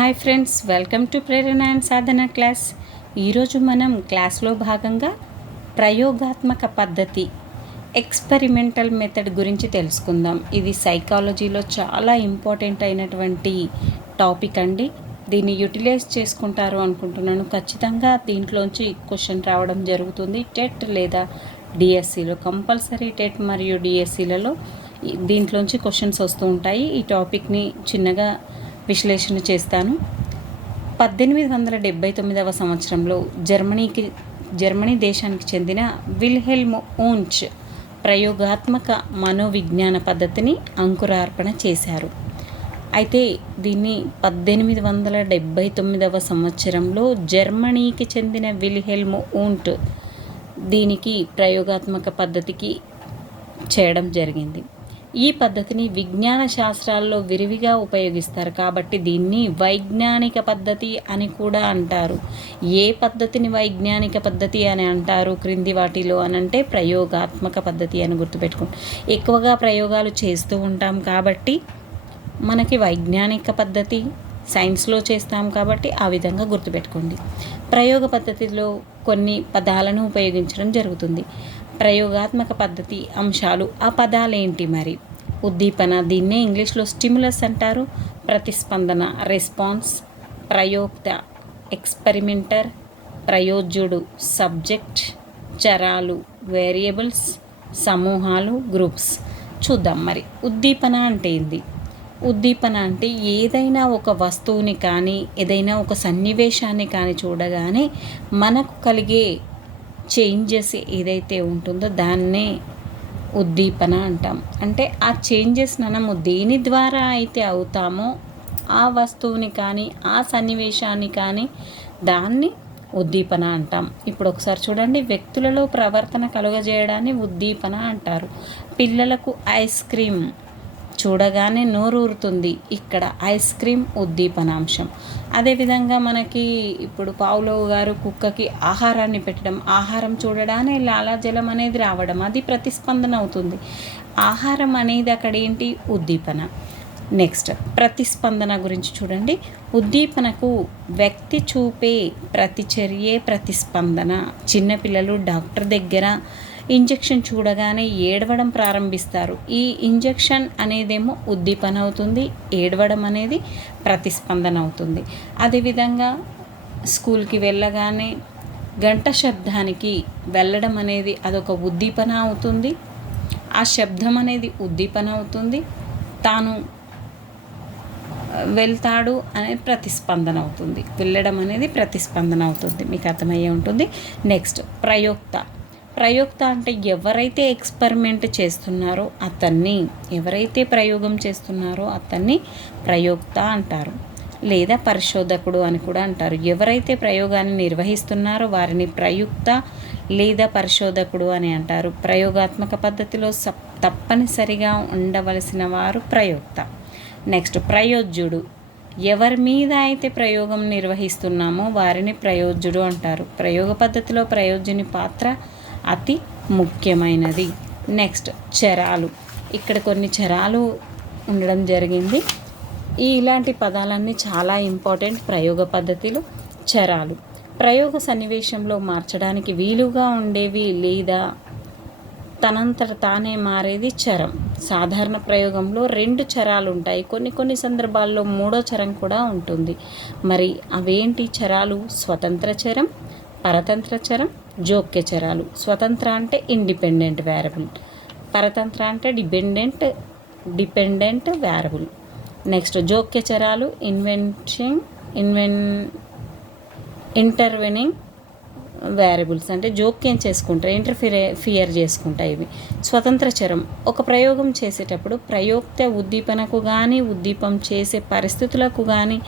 Hi friends, welcome to Prerana and Sadhana class. ఈరోజు మనం క్లాస్లో భాగంగా ప్రయోగాత్మక పద్ధతి ఎక్స్పెరిమెంటల్ మెథడ్ గురించి తెలుసుకుందాం. ఇది సైకాలజీలో చాలా ఇంపార్టెంట్ అయినటువంటి టాపిక్ అండి. దీన్ని యూటిలైజ్ చేసుకుంటారు అనుకుంటున్నాను. ఖచ్చితంగా దీంట్లోంచి క్వశ్చన్ రావడం జరుగుతుంది. టెట్ లేదా డిఎస్సిలో కంపల్సరీ టెట్ మరియు డిఎస్సిలలో దీంట్లోంచి క్వశ్చన్స్ వస్తూ ఉంటాయి. ఈ టాపిక్ని చిన్నగా విశ్లేషణ చేస్తాను. 1879 సంవత్సరంలో జర్మనీ దేశానికి చెందిన విల్హెల్మ్ ఊంచ్ ప్రయోగాత్మక మనోవిజ్ఞాన పద్ధతిని అంకురార్పణ చేశారు. అయితే దీన్ని 1879 సంవత్సరంలో జర్మనీకి చెందిన విల్హెల్మ్ ఊంట్ దీనికి ప్రయోగాత్మక పద్ధతికి చేయడం జరిగింది. ఈ పద్ధతిని విజ్ఞాన శాస్త్రాల్లో విరివిగా ఉపయోగిస్తారు కాబట్టి దీన్ని వైజ్ఞానిక పద్ధతి అని కూడా అంటారు. ఏ పద్ధతిని వైజ్ఞానిక పద్ధతి అని అంటారు క్రింది వాటిలో అనంటే ప్రయోగాత్మక పద్ధతి అని గుర్తుపెట్టుకోండి. ఎక్కువగా ప్రయోగాలు చేస్తూ ఉంటాం కాబట్టి మనకి వైజ్ఞానిక పద్ధతి, సైన్స్లో చేస్తాం కాబట్టి ఆ విధంగా గుర్తుపెట్టుకోండి. ప్రయోగ పద్ధతిలో కొన్ని పదాలను ఉపయోగించడం జరుగుతుంది. ప్రయోగాత్మక పద్ధతి అంశాలు, ఆ పదాలేంటి మరి? ఉద్దీపన, దీన్నే ఇంగ్లీష్లో స్టిమ్యులస్ అంటారు. ప్రతిస్పందన రెస్పాన్స్, ప్రయోక్త ఎక్స్పెరిమెంటర్, ప్రయోజ్యుడు సబ్జెక్ట్, చరాలు వేరియబుల్స్, సమూహాలు గ్రూప్స్. చూద్దాం మరి ఉద్దీపన అంటే ఏంది? ఉద్దీపన అంటే ఏదైనా ఒక వస్తువుని కానీ ఏదైనా ఒక సన్నివేశాన్ని కానీ చూడగానే మనకు కలిగే చేంజెస్ ఏదైతే ఉంటుందో దాన్నే ఉద్దీపన అంటాం. అంటే ఆ చేంజెస్ మనము దేని ద్వారా అయితే అవుతామో ఆ వస్తువుని కానీ ఆ సన్నివేశాన్ని కానీ దాన్ని ఉద్దీపన అంటాం. ఇప్పుడు ఒకసారి చూడండి, వ్యక్తులలో ప్రవర్తన కలుగజేయడాన్ని ఉద్దీపన అంటారు. పిల్లలకు ఐస్ క్రీమ్ చూడగానే నోరూరుతుంది, ఇక్కడ ఐస్ క్రీమ్ ఉద్దీపనాంశం. అదేవిధంగా మనకి ఇప్పుడు పావులోవ్ గారు కుక్కకి ఆహారాన్ని పెట్టడం, ఆహారం చూడడానే లాలాజలం అనేది రావడం, అది ప్రతిస్పందన అవుతుంది. ఆహారం అనేది అక్కడ ఏంటి? ఉద్దీపన. నెక్స్ట్ ప్రతిస్పందన గురించి చూడండి. ఉద్దీపనకు వ్యక్తి చూపే ప్రతిచర్యే ప్రతిస్పందన. చిన్నపిల్లలు డాక్టర్ దగ్గర ఇంజెక్షన్ చూడగానే ఏడవడం ప్రారంభిస్తారు. ఈ ఇంజెక్షన్ అనేదేమో ఉద్దీపన అవుతుంది, ఏడవడం అనేది ప్రతిస్పందన అవుతుంది. అదేవిధంగా స్కూల్కి వెళ్ళగానే గంట శబ్దానికి వెళ్ళడం అనేది అదొక ఉద్దీపన అవుతుంది. ఆ శబ్దం అనేది ఉద్దీపన అవుతుంది. తాను వెళ్తాడు అనేది ప్రతిస్పందన అవుతుంది. వెళ్ళడం అనేది ప్రతిస్పందన అవుతుంది. మీకు అర్థమయ్యే ఉంటుంది. నెక్స్ట్ ప్రయోక్త అంటే ఎవరైతే ఎక్స్పెరిమెంట్ చేస్తున్నారో అతన్ని, ఎవరైతే ప్రయోగం చేస్తున్నారో అతన్ని ప్రయోక్త అంటారు, లేదా పరిశోధకుడు అని కూడా అంటారు. ఎవరైతే ప్రయోగాన్ని నిర్వహిస్తున్నారో వారిని ప్రయుక్త లేదా పరిశోధకుడు అని అంటారు. ప్రయోగాత్మక పద్ధతిలో తప్పనిసరిగా ఉండవలసిన వారు ప్రయోక్త. నెక్స్ట్ ప్రయోజ్యుడు, ఎవరి మీద అయితే ప్రయోగం నిర్వహిస్తున్నామో వారిని ప్రయోజ్యుడు అంటారు. ప్రయోగ పద్ధతిలో ప్రయోజ్యుని పాత్ర అతి ముఖ్యమైనది. నెక్స్ట్ చరాలు, ఇక్కడ కొన్ని చరాలు ఉండడం జరిగింది. ఇలాంటి పదాలన్నీ చాలా ఇంపార్టెంట్ ప్రయోగ పద్ధతిలో. చరాలు ప్రయోగ సన్నివేశంలో మార్చడానికి వీలుగా ఉండేవి లేదా తనంతట తానే మారేది చరం. సాధారణ ప్రయోగంలో 2 చరాలు ఉంటాయి. కొన్ని సందర్భాల్లో 3వ చరం కూడా ఉంటుంది. మరి అవేంటి చరాలు? స్వతంత్ర చరం, పరతంత్ర చరం, జోక్య చరాలు. స్వతంత్ర అంటే ఇండిపెండెంట్ వేరియబుల్, పరతంత్ర అంటే డిపెండెంట్ వేరియబుల్. నెక్స్ట్ జోక్య చరాలు ఇంటర్వెనింగ్ వేరియబుల్స్, అంటే జోక్యం చేసుకుంటాయి, ఇంటర్ఫియర్ చేసుకుంటాయి ఇవి. స్వతంత్ర చరం, ఒక ప్రయోగం చేసేటప్పుడు ప్రయోక్త ఉద్దీపనకు కానీ ఉద్దీపం చేసే పరిస్థితులకు కానీ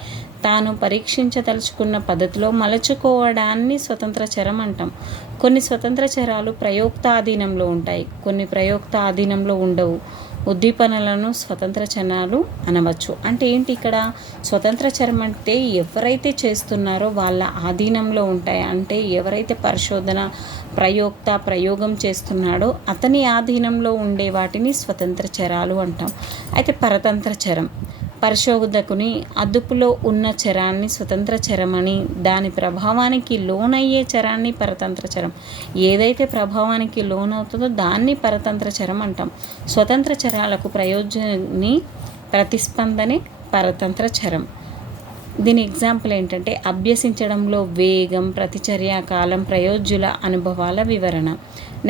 తాను పరీక్షించదలుచుకున్న పద్ధతిలో మలుచుకోవడాన్ని స్వతంత్ర చరం అంటాం. కొన్ని స్వతంత్ర చరాలు ప్రయోక్త ఆధీనంలో ఉంటాయి, కొన్ని ప్రయోక్త ఆధీనంలో ఉండవు. ఉద్దీపనలను స్వతంత్ర చరాలు అనవచ్చు. అంటే ఏంటి ఇక్కడ? స్వతంత్ర చరం అంటే ఎవరైతే చేస్తున్నారో వాళ్ళ ఆధీనంలో ఉంటాయి. అంటే ఎవరైతే ప్రయోగం చేస్తున్నాడో అతని ఆధీనంలో ఉండే వాటిని స్వతంత్ర చరాలు అంటాం. అయితే పరతంత్ర చరం, పరిశోధకుని అదుపులో ఉన్న చరాన్ని స్వతంత్ర చరమని, దాని ప్రభావానికి లోనయ్యే చరాన్ని పరతంత్ర చరం. ఏదైతే ప్రభావానికి లోనవుతుందో దాన్ని పరతంత్ర చరం అంటాం. స్వతంత్ర చరాలకు ప్రయోజని ప్రతిస్పందనే పరతంత్ర చరం. దీని ఎగ్జాంపుల్ ఏంటంటే అభ్యసించడంలో వేగం, ప్రతిచర్య కాలం, ప్రయోజ్యుల అనుభవాల వివరణ.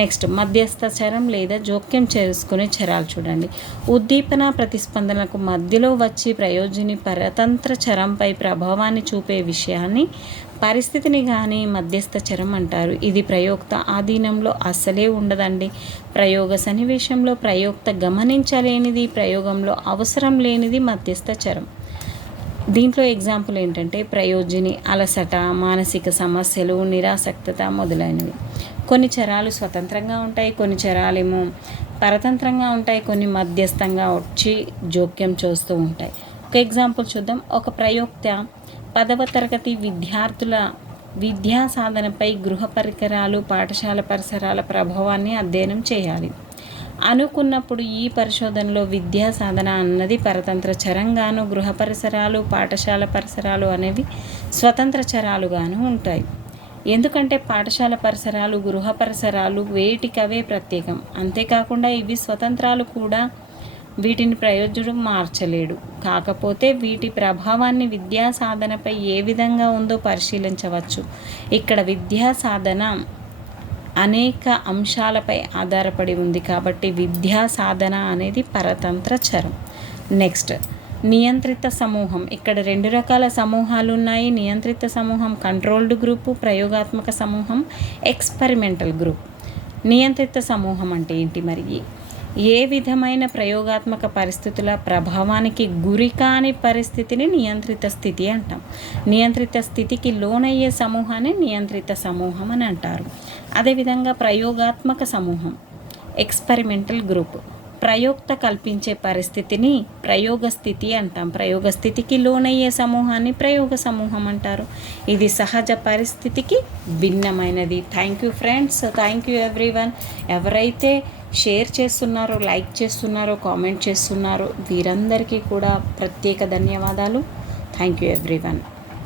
నెక్స్ట్ మధ్యస్థ చరం లేదా జోక్యం చేసుకునే చరాలు చూడండి. ఉద్దీపన ప్రతిస్పందనకు మధ్యలో వచ్చి ప్రయోజని పరతంత్ర చరంపై ప్రభావాన్ని చూపే విషయాన్ని పరిస్థితిని కానీ మధ్యస్థ చరం అంటారు. ఇది ప్రయోక్త ఆధీనంలో అస్సలే ఉండదండి. ప్రయోగ సన్నివేశంలో ప్రయోక్త గమనించలేనిది, ప్రయోగంలో అవసరం లేనిది మధ్యస్థ చరం. దీంట్లో ఎగ్జాంపుల్ ఏంటంటే ప్రయోజని అలసట, మానసిక సమస్యలు, నిరాసక్తత మొదలైనవి. కొన్ని చరాలు స్వతంత్రంగా ఉంటాయి, కొన్ని చరాలేమో పరతంత్రంగా ఉంటాయి, కొన్ని మధ్యస్థంగా వచ్చి జోక్యం చేస్తూ ఉంటాయి. ఒక ఎగ్జాంపుల్ చూద్దాం. ఒక ప్రయోక్త 10వ తరగతి విద్యార్థుల విద్యా సాధనపై గృహ పరికరాలు, పాఠశాల పరిసరాల ప్రభావాన్ని అధ్యయనం చేయాలి అనుకున్నప్పుడు ఈ పరిశోధనలో విద్యా సాధన అన్నది పరతంత్ర చరంగాను, గృహ పరిసరాలు, పాఠశాల పరిసరాలు అనేవి స్వతంత్ర చరాలుగాను ఉంటాయి. ఎందుకంటే పాఠశాల పరిసరాలు, గృహ పరిసరాలు వేటికవే ప్రత్యేకం. అంతేకాకుండా ఇవి స్వతంత్రాలు కూడా, వీటిని ప్రయోజకుడు మార్చలేడు. కాకపోతే వీటి ప్రభావాన్ని విద్యా సాధనపై ఏ విధంగా ఉందో పరిశీలించవచ్చు. ఇక్కడ విద్యా సాధన అనేక అంశాలపై ఆధారపడి ఉంది కాబట్టి విద్యా సాధన అనేది పరతంత్ర చరం. నెక్స్ట్ నియంత్రిత సమూహం. ఇక్కడ 2 రకాల సమూహాలు ఉన్నాయి. నియంత్రిత సమూహం కంట్రోల్డ్ గ్రూపు, ప్రయోగాత్మక సమూహం ఎక్స్పెరిమెంటల్ గ్రూప్. నియంత్రిత సమూహం అంటే ఏంటి మరి? ఏ విధమైన ప్రయోగాత్మక పరిస్థితుల ప్రభావానికి గురి కాని పరిస్థితిని నియంత్రిత స్థితి అంటాం. నియంత్రిత స్థితికి లోనయ్యే సమూహాన్ని నియంత్రిత సమూహం అని అంటారు. అదేవిధంగా ప్రయోగాత్మక సమూహం ఎక్స్పెరిమెంటల్ గ్రూప్ ప్రయోక్త కల్పించే పరిస్థితిని ప్రయోగ స్థితి అంటాం. ప్రయోగ స్థితికి లోనయ్యే సమూహాన్ని ప్రయోగ సమూహం అంటారు. ఇది సహజ పరిస్థితికి భిన్నమైనది. Thank you friends, thank you everyone. ఎవరైతే షేర్ చేస్తున్నారో, లైక్ చేస్తున్నారో, కామెంట్ చేస్తున్నారో వీరందరికీ కూడా ప్రత్యేక ధన్యవాదాలు. Thank you everyone.